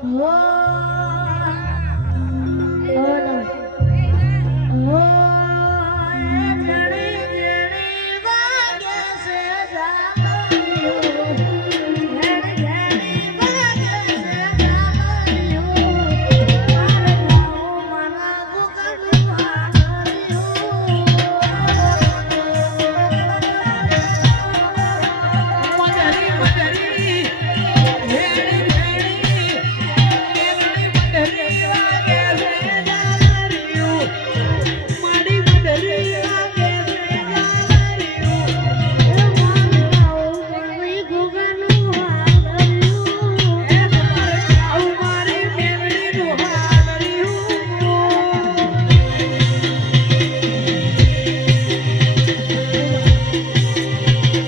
Oh.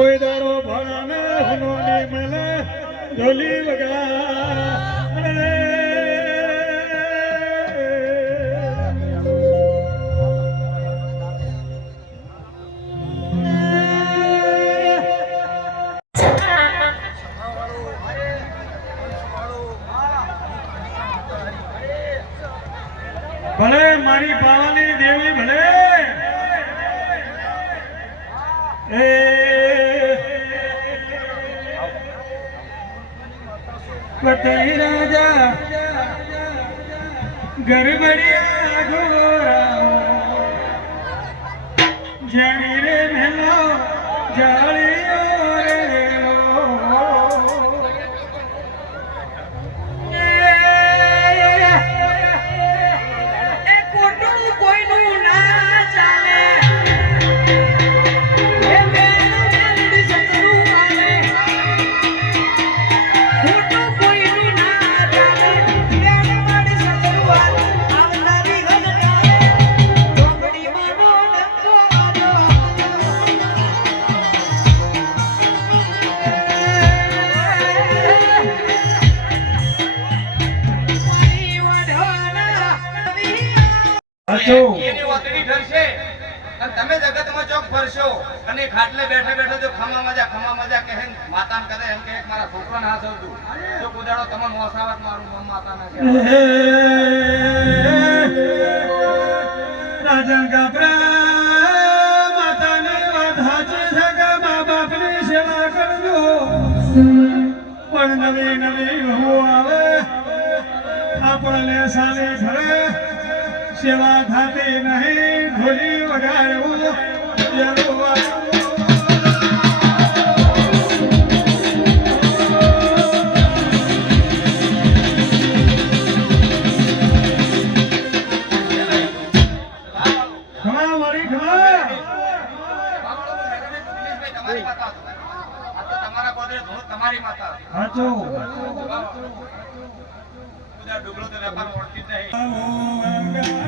કોઈ દાડો ભણાને હુનોની મેલે ઢોલી વગા ભલે મારી પાવાની દેવી ભલે. એ પતઈ રાજા ગરબડિયા ગોરા જાણી રે મેલો જાળીઓ ફરશો. અને ખાટલે બેઠે બેઠે જો ખમા મજા ખમા મજા કહે ને, માતાને કરે એમ કે મારા છોકરાને હાથ આવતું જો કુદાડો તમે મોસાવત મારું માતાના રાજા ગાભરા કે પણ નવી નવી વહુ આવે, આપણને સાલી ફરે. સેવા થતી નહીં ઢોલી વગાડવું. તમારી માતા. સાચો કુદાડ ડુગલો તો વેપાર ઓળખી જ નહીં.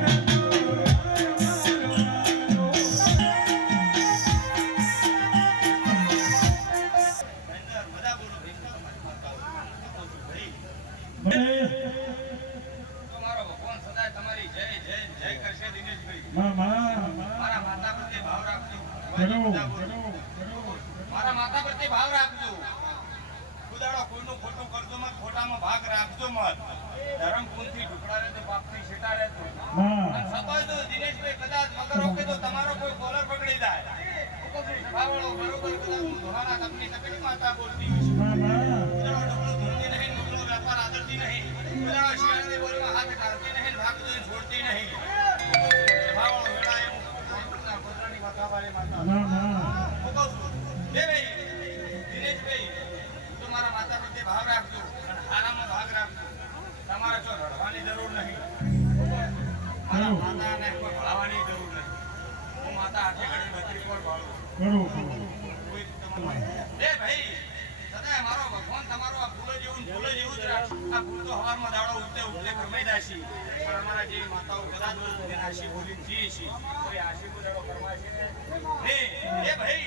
મારા માતા પ્રત્યે ભાવ રાખજો. ખુદાડો કોઈનું ખોટું કરજો મત ખોટામાં ભાગ રાખજો મત. ધર્મ ગુણથી ઢુકડા રહેતો પાપથી છેટા રહેતો અને સતોય તો દિનેશભાઈ કદાચ મગર ઓકે તો તમારો કોઈ કોલર પકડી જાય. સભાવાળો બરોબર કદાચ હું ધોળાના તપની તકડી માતા બોલતી હોય ખુદાડો ઢોકળો ધૂળતી નહીં ઢોકળો વેપાર આદરતી નહીં. ખુદાડો શિયાળાની બોલમાં હાથ ઢાળતી નહીં ભાગ જોઈ છોડતી નહીં. આ ભૂલ તો હવારમાં દાડો ઉઠતે ઉઠતે કરમાઈ જાય છે પણ અમારા જે માતાઓ કદાચ આશી બોલી જઈએ છીએ. કોઈ આશી બોલાડો કરવા છે. ને એ ભાઈ